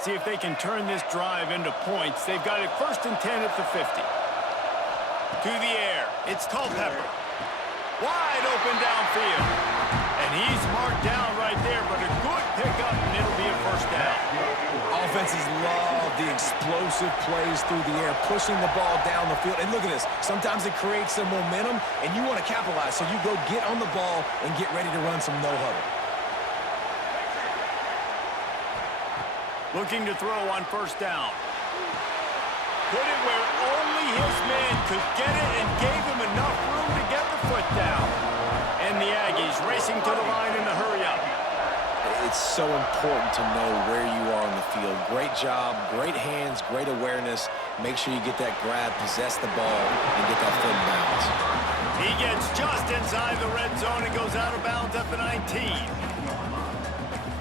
See if they can turn this drive into points. They've got it 1st and 10 at the 50. To the air. It's Culpepper. Wide open downfield. And he's marked down right there, but a good pickup, and it'll be a 1st down. Offenses love the explosive plays through the air, pushing the ball down the field. And look at this. Sometimes it creates some momentum, and you want to capitalize. So you go get on the ball and get ready to run some no-huddle. Looking to throw on 1st down. Put it where only his man could get it and gave him enough room to get the foot down. And the Aggies racing to the line in the hurry-up. It's so important to know where you are on the field. Great job, great hands, great awareness. Make sure you get that grab, possess the ball, and get that foot in bounds. He gets just inside the red zone and goes out of bounds at the 19.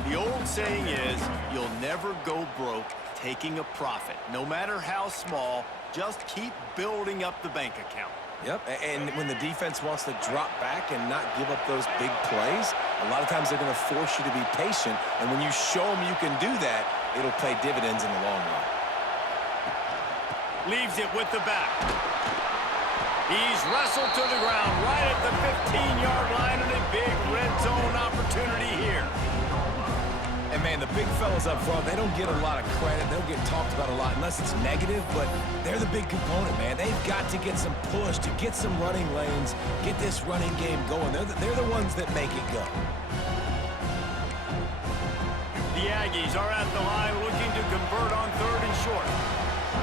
The old saying is, you'll never go broke taking a profit. No matter how small, just keep building up the bank account. Yep, and when the defense wants to drop back and not give up those big plays, a lot of times they're going to force you to be patient, and when you show them you can do that, it'll pay dividends in the long run. Leaves it with the back. He's wrestled to the ground right at the 15-yard line, and a big red zone opportunity here. And, man, the big fellas up front, they don't get a lot of credit. They'll get talked about a lot unless it's negative, but they're the big component, man. They've got to get some push, to get some running lanes, get this running game going. They're the ones that make it go. The Aggies are at the line looking to convert on 3rd and short.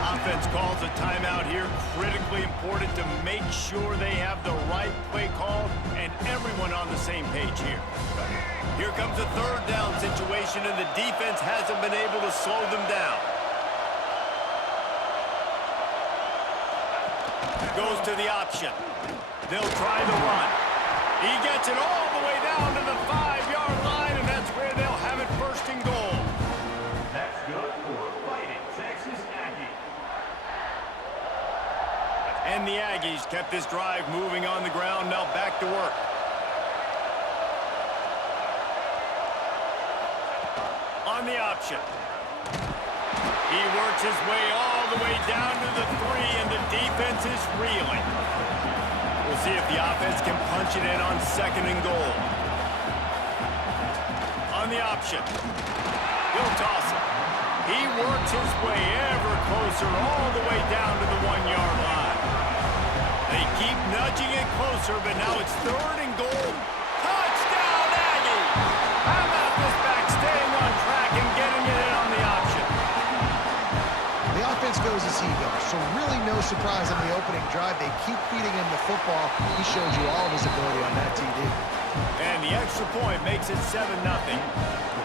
Offense calls a timeout here. Critically important to make sure they have the right play call and everyone on the same page here. Here comes a 3rd down situation, and the defense hasn't been able to slow them down. Goes to the option. They'll try the run. He gets it all the way down to the 5-yard line, and that's where they'll have it 1st and goal. That's good for Fighting Texas Aggies. And the Aggies kept this drive moving on the ground. Now back to work. On the option. He works his way all the way down to the 3, and the defense is reeling. We'll see if the offense can punch it in on 2nd and goal. On the option. He'll toss it. He works his way ever closer all the way down to the 1-yard line. They keep nudging it closer, but now it's 3rd and goal. Touchdown, Aggies! How about this back staying on track and getting it in on the option? The offense goes as he goes, so really no surprise on the opening drive. They keep feeding him the football. He showed you all of his ability on that TD. And the extra point makes it 7-0.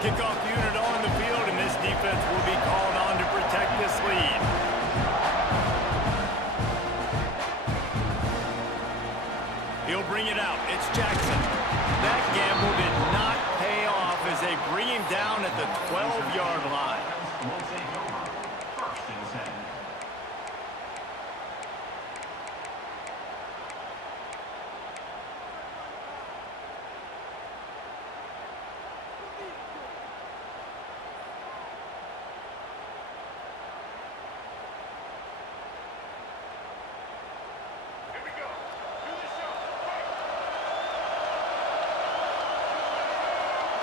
Kickoff unit on the field, and this defense will be called on to protect this lead. He'll bring it out. It's Jackson. That gamble did not pay off as they bring him down at the 12-yard line. Will take over 1st and 10.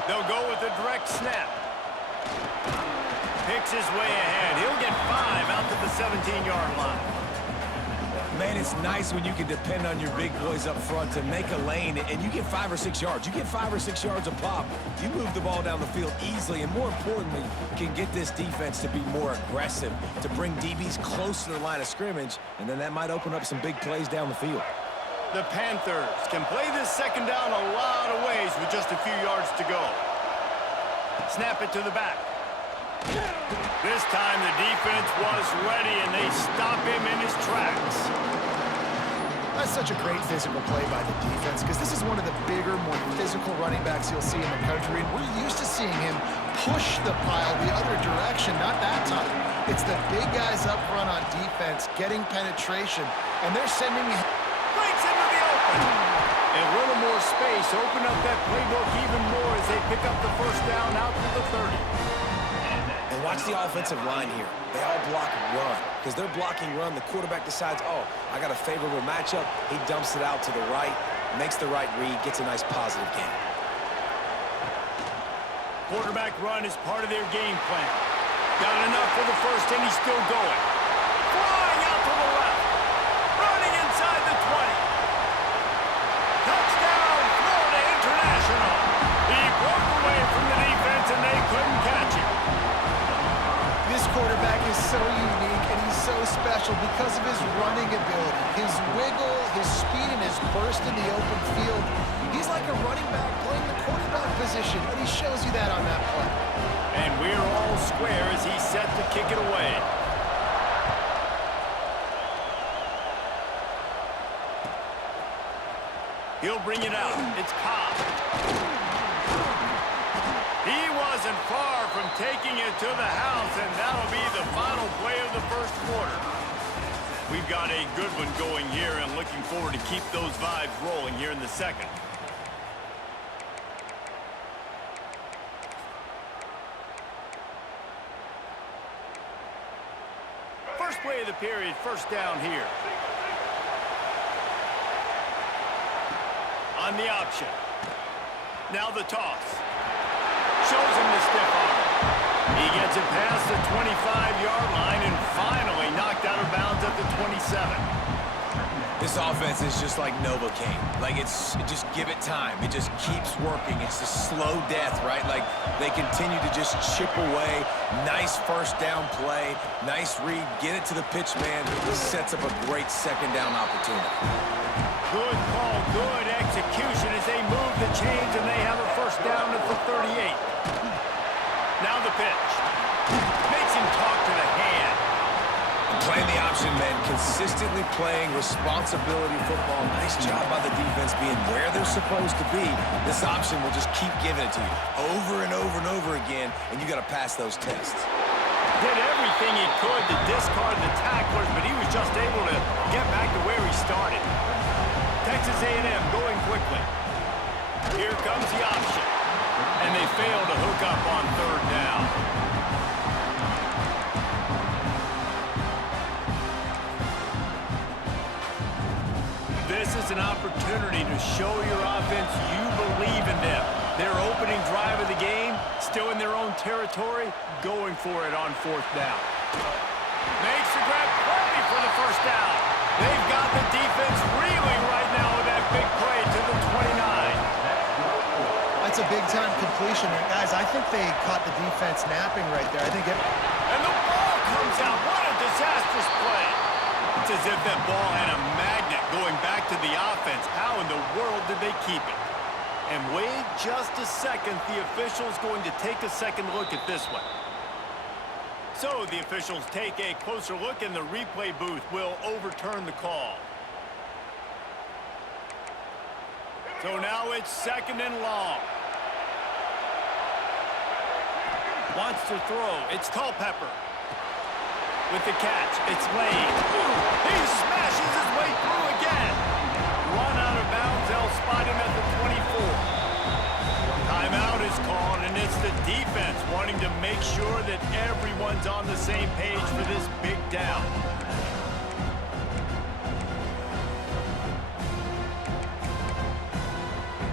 They'll go with a direct snap. Picks his way ahead. He'll get 5 out to the 17-yard line. Man, it's nice when you can depend on your big boys up front to make a lane, and you get 5 or 6 yards. You get 5 or 6 yards a pop. You move the ball down the field easily, and more importantly, can get this defense to be more aggressive, to bring DBs close to the line of scrimmage, and then that might open up some big plays down the field. The Panthers can play this 2nd down a lot of ways with just a few yards to go. Snap it to the back. This time the defense was ready, and they stop him in his tracks. That's such a great physical play by the defense, because this is one of the bigger, more physical running backs you'll see in the country, and we're used to seeing him push the pile the other direction, not that time. It's the big guys up front on defense getting penetration, and they're sending him. Breaks into the open. A little more space. Open up that playbook even more as they pick up the 1st down out to the 30. And Watch the offensive line here. They all block and run. Because they're blocking run, the quarterback decides, oh, I got a favorable matchup. He dumps it out to the right, makes the right read, gets a nice positive gain. Quarterback run is part of their game plan. Got enough for the first, and he's still going. Flying out to the left. Running inside the 20. Touchdown, Florida International. He broke away from the defense, and they couldn't catch him. This quarterback is so unique, and he's so special because of his running ability. His wiggle, his speed, and his burst in the open field. He's like a running back playing the quarterback position, and he shows you that on that play. And we're all square as he's set to kick it away. He'll bring it out. It's Cobb. He wasn't far from taking it to the house, and that'll be the final play of the first quarter. We've got a good one going here, and looking forward to keep those vibes rolling here in the second. First play of the period, first down here. On the option. Now the toss. Shows him the stiff arm. He gets it past the 25-yard line and finally knocked out of bounds at the 27. This offense is just like Novocaine. Like, just give it time. It just keeps working. It's a slow death, right? Like, they continue to just chip away. Nice first down play. Nice read. Get it to the pitch man. This sets up a great second down opportunity. Good call, good execution as they move the chains, and they have a first down at the 38. Now the pitch. Makes him talk to the hand. Playing the option, man, consistently playing responsibility football. Nice job by the defense being where they're supposed to be. This option will just keep giving it to you over and over and over again, and you got to pass those tests. Did everything he could to discard the tacklers, but he was just able to get back to where he started. Texas A&M going quickly. Here comes the option, and they fail to hook up on third down. This is an opportunity to show your offense you believe in them. Their opening drive of the game, still in their own territory, going for it on fourth down. Makes the grab, plenty for the first down. They've got the defense reeling right now with that big play to the 29. That's a big-time completion. And guys, I think they caught the defense napping right there. I think it... And the ball comes out. What a disastrous play. It's as if that ball had a magnet going back to the offense. How in the world did they keep it? And wait just a second. The official's going to take a second look at this one. So the officials take a closer look, and the replay booth will overturn the call. So now it's second and long. Wants to throw. It's Culpepper. With the catch, it's Lane. He smashes his way through again. Run out of bounds. They'll spot him at the 24. Timeout is called, and it's the defense wanting to make sure that everyone's on the same page for this big down.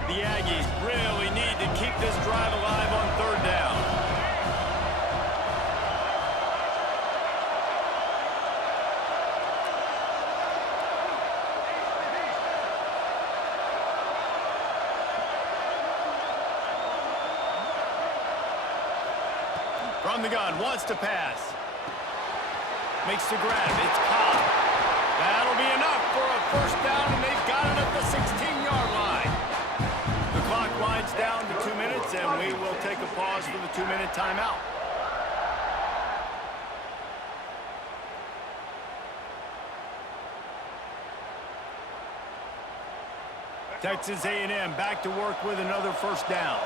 The Aggies really need to keep this drive alive on third down. From the gun, wants to pass. Makes the grab, it's Cobb. That'll be enough for a first down, and they've got it at the 16-yard line. The clock winds down to 2 minutes, and we will take a pause for the 2-minute timeout. Texas A&M back to work with another first down.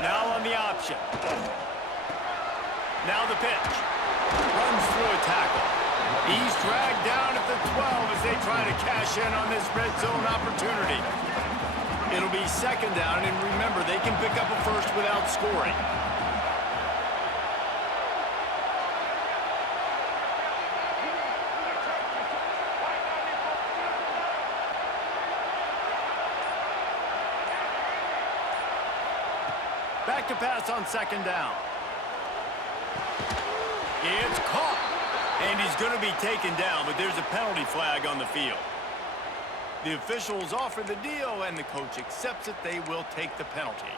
Now on the option. Now the pitch. Runs through a tackle. He's dragged down at the 12 as they try to cash in on this red zone opportunity. It'll be second down, and remember, they can pick up a first without scoring. Back to pass on second down. It's caught. And he's going to be taken down, but there's a penalty flag on the field. The officials offer the deal, and the coach accepts it. They will take the penalty.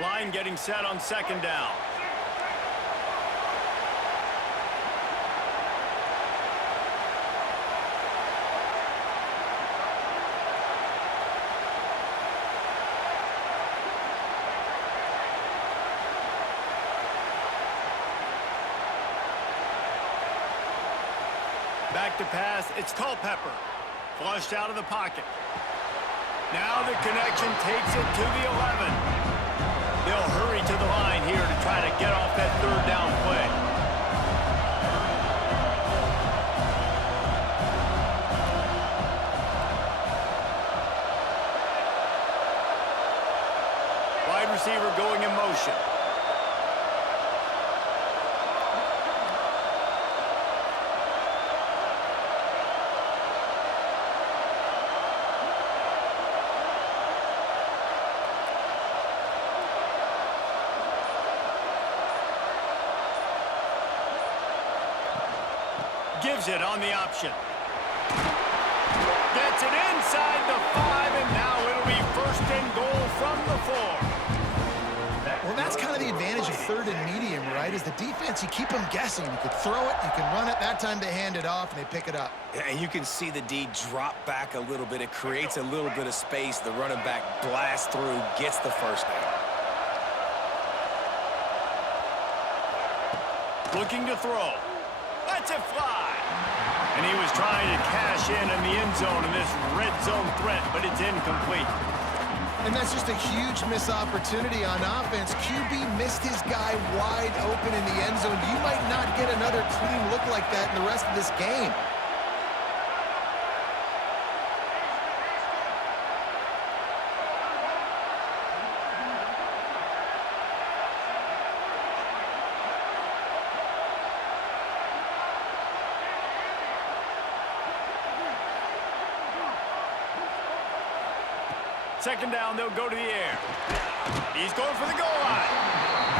Line getting set on second down. Back to pass, it's Culpepper. Flushed out of the pocket. Now the connection takes it to the 11. They'll hurry to the line here to try to get off that third down play. Wide receiver going in motion. Gives it on the option. Gets it inside the 5, and now it'll be first and goal from the 4. Well, that's kind of the advantage of third and medium, right? Is the defense, you keep them guessing. You could throw it, you can run it. That time they hand it off, and they pick it up. Yeah, and you can see the D drop back a little bit. It creates a little bit of space. The running back blasts through, gets the first down. Looking to throw. Lets it fly. And he was trying to cash in the end zone in this red zone threat, but it's incomplete. And that's just a huge missed opportunity on offense. QB missed his guy wide open in the end zone. You might not get another clean look like that in the rest of this game. Second down, they'll go to the air. He's going for the goal line.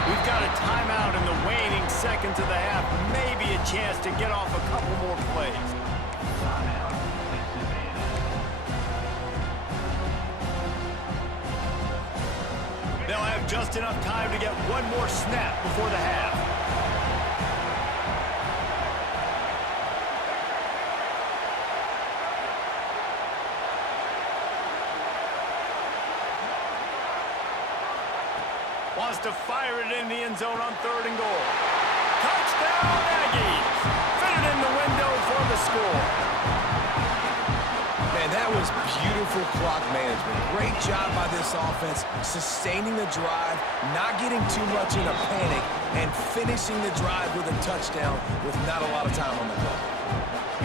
We've got a timeout in the waning seconds of the half. Maybe a chance to get off a couple more plays. They'll have just enough time to get one more snap before the half. Wants to fire it in the end zone on third and goal. Touchdown, Aggies! Fitted in the window for the score. Man, that was beautiful clock management. Great job by this offense, sustaining the drive, not getting too much in a panic, and finishing the drive with a touchdown with not a lot of time on the clock.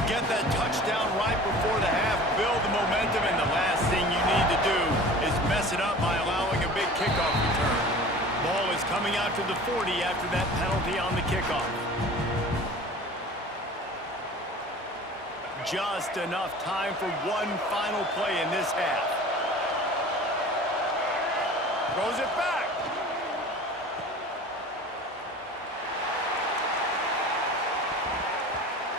Get that touchdown right before the half, build the momentum, and the last thing you need to do is mess it up by allowing a big kickoff return. Ball is coming out to the 40 after that penalty on the kickoff. Just enough time for one final play in this half. Throws it back.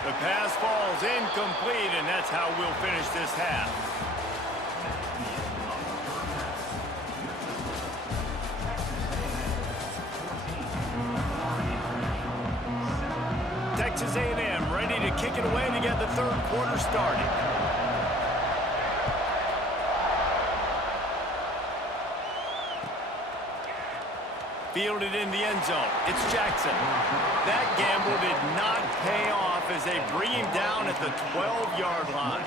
The pass falls incomplete, and that's how we'll finish this half. Texas A&M ready to kick it away to get the third quarter started. Fielded in the end zone. It's Jackson. That gamble did not pay off as they bring him down at the 12-yard line.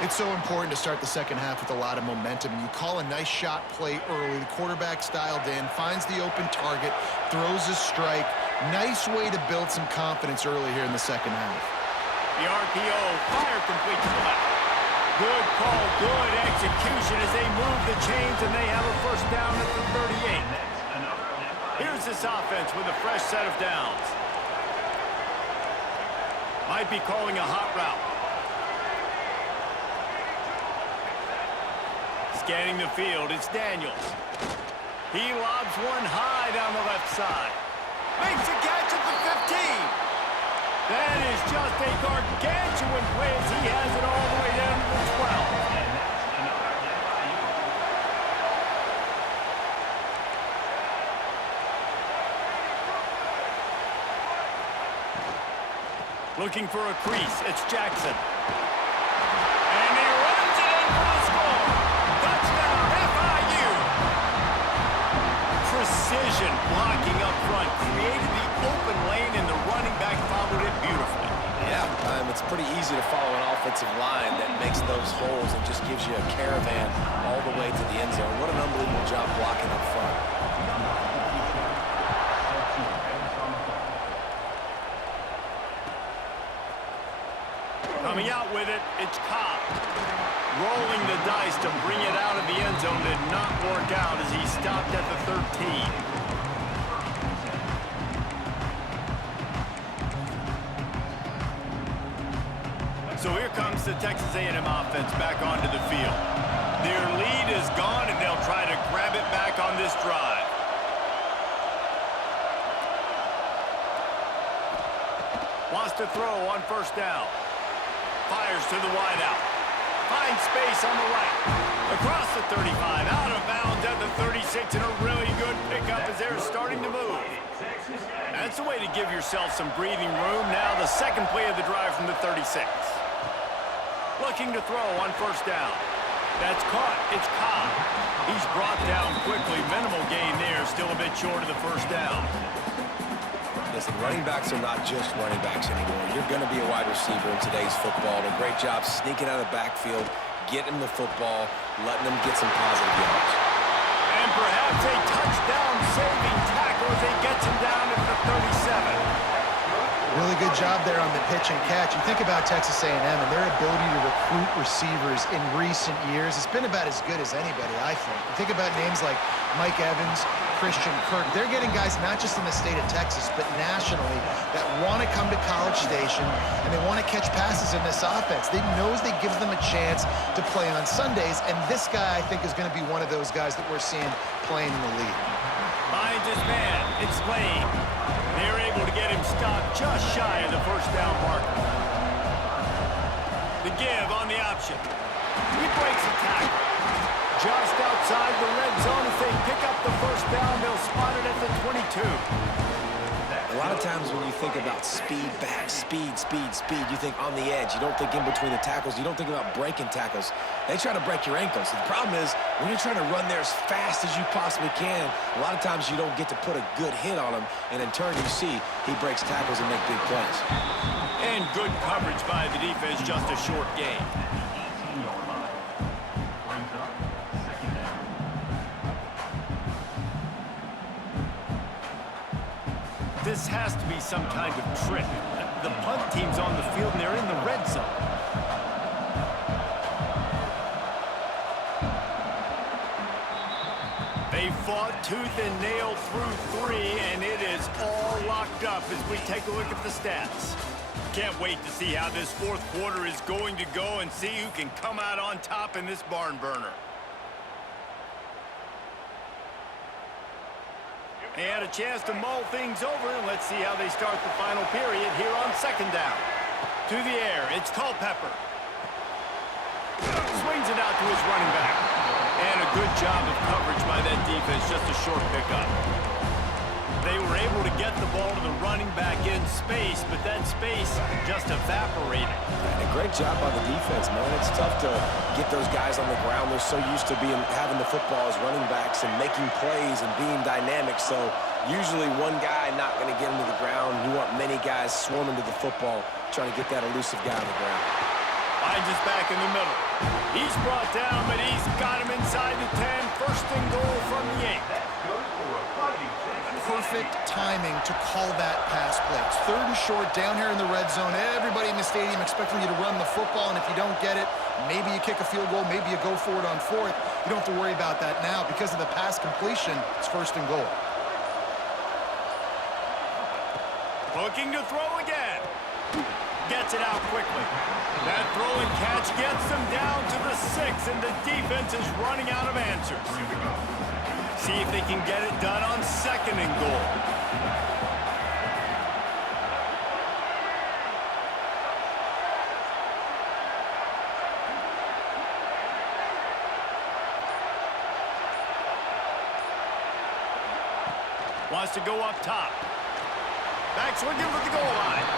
It's so important to start the second half with a lot of momentum. You call a nice shot play early. The quarterback's dialed in, finds the open target, throws a strike. Nice way to build some confidence early here in the second half. The RPO, fire complete to the left. Good call, good execution as they move the chains, and they have a first down at the 38. Here's this offense with a fresh set of downs. Might be calling a hot route. Scanning the field, it's Daniels. He lobs one high down the left side. Makes a catch at the 15. That is just a gargantuan play as he has it all the way down to the 12. Looking for a crease, it's Jackson. And he runs it in for the score. Touchdown, FIU. Precision blocking up front created the open lane, and the running back followed it beautifully. Yeah, it's pretty easy to follow an offensive line that makes those holes and just gives you a caravan all the way to the end zone. What an unbelievable job blocking up front. Coming out with it, it's Cobb. Rolling the dice to bring it out of the end zone did not work out as he stopped at the 13. So here comes the Texas A&M offense back onto the field. Their lead is gone, and they'll try to grab it back on this drive. Wants to throw on first down. Fires to the wideout. Finds space on the right. Across the 35, out of bounds at the 36, and a really good pickup as they're starting to move. That's the way to give yourself some breathing room. Now the second play of the drive from the 36. Looking to throw on first down. That's caught. It's Cobb. He's brought down quickly. Minimal gain there. Still a bit short of the first down. Listen, running backs are not just running backs anymore. You're going to be a wide receiver in today's football. A great job sneaking out of the backfield, getting the football, letting them get some positive yards. And perhaps a touchdown-saving tackle as he gets him down at the 37. Really good job there on the pitch and catch. You think about Texas A&M and their ability to recruit receivers in recent years. It's been about as good as anybody, I think. You think about names like Mike Evans, Christian Kirk. They're getting guys not just in the state of Texas, but nationally that want to come to College Station and they want to catch passes in this offense. They knows they gives them a chance to play on Sundays, and this guy, I think, is going to be one of those guys that we're seeing playing in the league. Finds his man. It's Lane. They're able to get him stopped just shy of the first down marker. The give on the option. He breaks a tackle. Just outside the red zone as they pick up the first down. They'll spot it at the 22. A lot of times when you think about speed back, speed, you think on the edge. You don't think in between the tackles. You don't think about breaking tackles. They try to break your ankles. The problem is when you're trying to run there as fast as you possibly can, a lot of times you don't get to put a good hit on him, and in turn you see he breaks tackles and make big plays. And good coverage by the defense, just a short gain. This has to be some kind of trick. The punt team's on the field and they're in the red zone. They fought tooth and nail through 3, and it is all locked up as we take a look at the stats. Can't wait to see how this fourth quarter is going to go and see who can come out on top in this barn burner. They had a chance to mull things over, and let's see how they start the final period here on second down. To the air, it's Culpepper. Swings it out to his running back. And a good job of coverage by that defense, just a short pickup. They were able to get the ball to the running back in space, but that space just evaporated. And a great job by the defense, man. It's tough to get those guys on the ground. They're so used to having the football as running backs and making plays and being dynamic. So usually one guy not going to get him to the ground. You want many guys swarming to the football, trying to get that elusive guy on the ground. Finds his back in the middle. He's brought down, but he's got him inside the 10. First and goal from the 8. That's good for a fighting Texas. For perfect timing to call that pass play. It's 3rd and short down here in the red zone. Everybody in the stadium expecting you to run the football, and if you don't get it, maybe you kick a field goal, maybe you go for it on 4th. You don't have to worry about that now. Because of the pass completion, it's 1st and goal. Looking to throw again. Gets it out quickly. That throw and catch gets them down to the 6, and the defense is running out of answers. See if they can get it done on 2nd and goal. Wants to go up top. Back swinging for the goal line.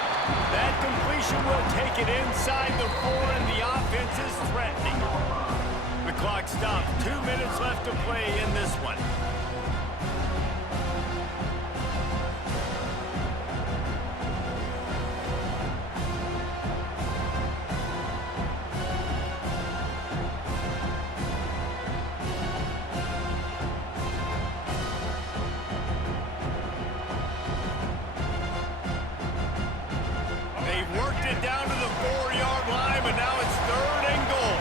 That completion will take it inside the 4, and the offense is threatening. The clock stops. 2 minutes left to play in this one. Worked it down to the 4-yard line, but now it's 3rd and goal.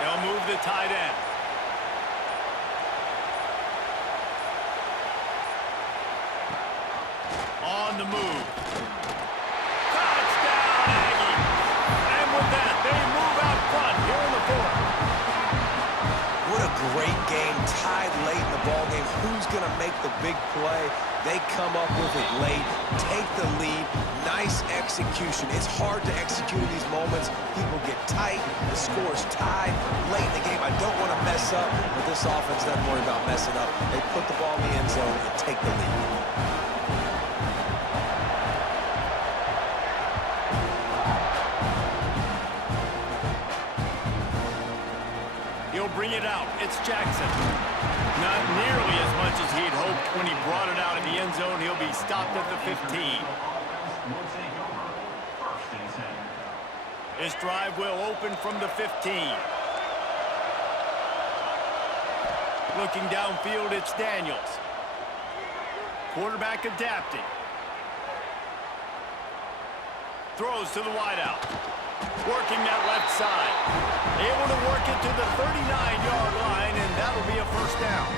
They'll move the tight end. On the move. Touchdown, Aggies! And with that, they move out front here in the 4th. What a great game, tied late in the ballgame. Who's going to make the big play? They come up with it late, take the lead, nice execution. It's hard to execute in these moments. People get tight, the score's tied late in the game. I don't want to mess up, but this offense doesn't worry about messing up. They put the ball in the end zone and take the lead. He'll bring it out. It's Jackson. Not nearly as much as he'd hoped when he brought it out in the end zone. He'll be stopped at the 15. This drive will open from the 15. Looking downfield, it's Daniels. Quarterback adapting. Throws to the wideout. Working that left side. Able to work it to the 39-yard line, and that'll be a 1st down.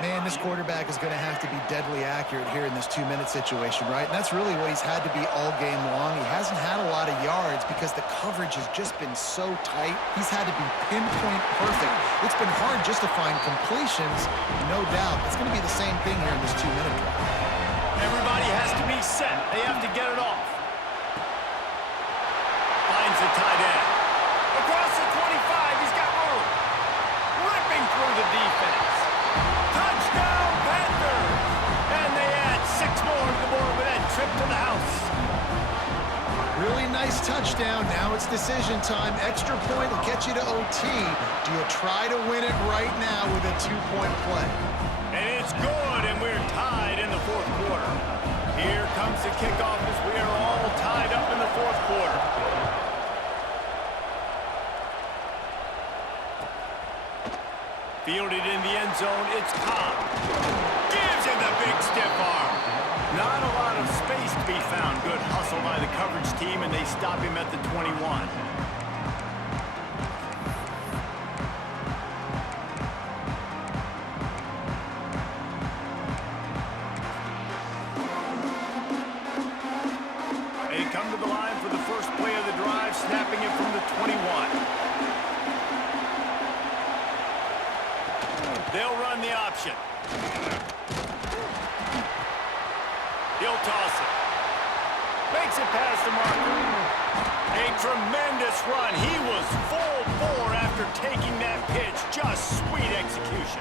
Man, this quarterback is going to have to be deadly accurate here in this 2-minute situation, right? And that's really what he's had to be all game long. He hasn't had a lot of yards because the coverage has just been so tight. He's had to be pinpoint perfect. It's been hard just to find completions, no doubt. It's going to be the same thing here in this 2-minute drive. Everybody has to be set. They have to get it off. Finds the tight end. Across the 25, he's got room. Ripping through the defense. Touchdown, Panthers! And they add 6 more to the board with that trip to the house. Really nice touchdown. Now it's decision time. Extra point will get you to OT. Do you try to win it right now with a 2-point play? And it's good, and we're tied in the 4th quarter. Here comes the kickoff as we are all tied up in the 4th quarter. Fielded in the end zone, it's Cobb. Gives him the big stiff arm. Not a lot of space to be found. Good hustle by the coverage team, and they stop him at the 21. They come to the line for the first play of the drive, snapping it from the 21. They'll run the option. He'll toss it. Makes it past the marker. A tremendous run. He was full bore after taking that pitch. Just sweet execution.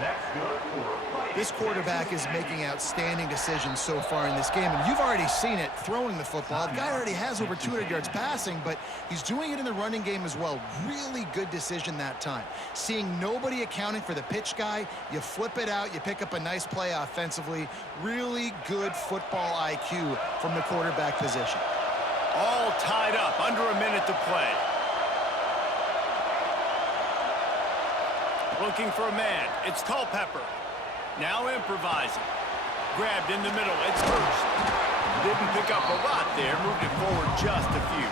This quarterback is making outstanding decisions so far in this game, and you've already seen it throwing the football. The guy already has over 200 yards passing, but he's doing it in the running game as well. Really good decision that time. Seeing nobody accounting for the pitch guy, you flip it out, you pick up a nice play offensively. Really good football IQ from the quarterback position. All tied up, under a minute to play. Looking for a man. It's Culpepper. Now improvising. Grabbed in the middle. It's Hurst. Didn't pick up a lot there. Moved it forward just a few.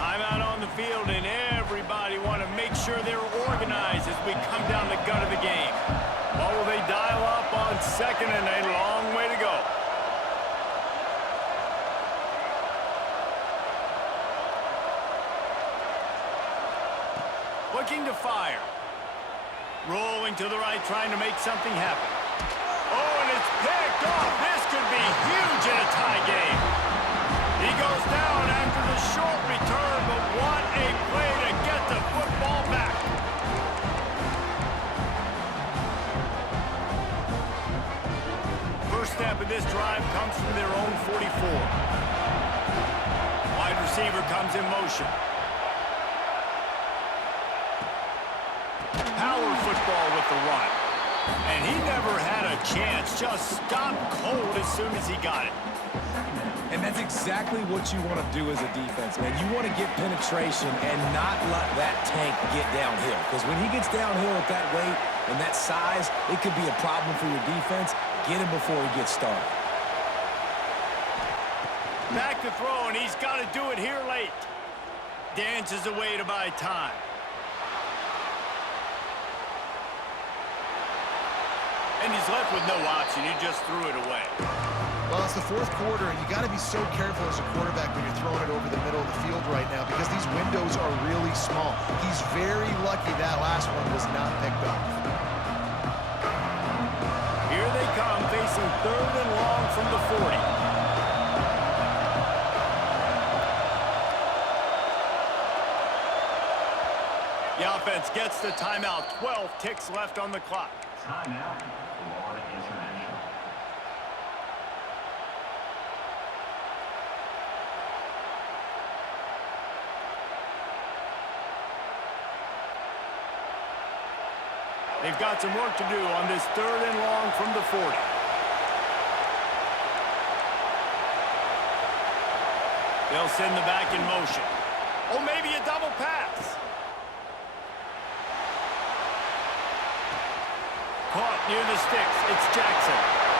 Timeout on the field, and everybody want to make sure they're organized as we come down the gut of the game. What will they dial up on second, and a long way to go. Looking to fire. Rolling to the right, trying to make something happen. Oh, and it's picked off. This could be huge in a tie game. He goes down after the short return, but what a play to get the football back. First step of this drive comes from their own 44. Wide receiver comes in motion. Power football with the run. And he never had a chance. Just stopped cold as soon as he got it. And that's exactly what you want to do as a defense, man. You want to get penetration and not let that tank get downhill. Because when he gets downhill at that weight and that size, it could be a problem for your defense. Get him before he gets started. Back to throw, and he's got to do it here late. Dances away to buy time. And he's left with no option. He just threw it away. Well, it's the fourth quarter, and you got to be so careful as a quarterback when you're throwing it over the middle of the field right now because these windows are really small. He's very lucky that last one was not picked up. Here they come, facing third and long from the 40. The offense gets the timeout. 12 ticks left on the clock. Timeout, Florida International. They've got some work to do on this third and long from the 40. They'll send the back in motion. Oh, maybe a double pass. Caught near the sticks. It's Jackson.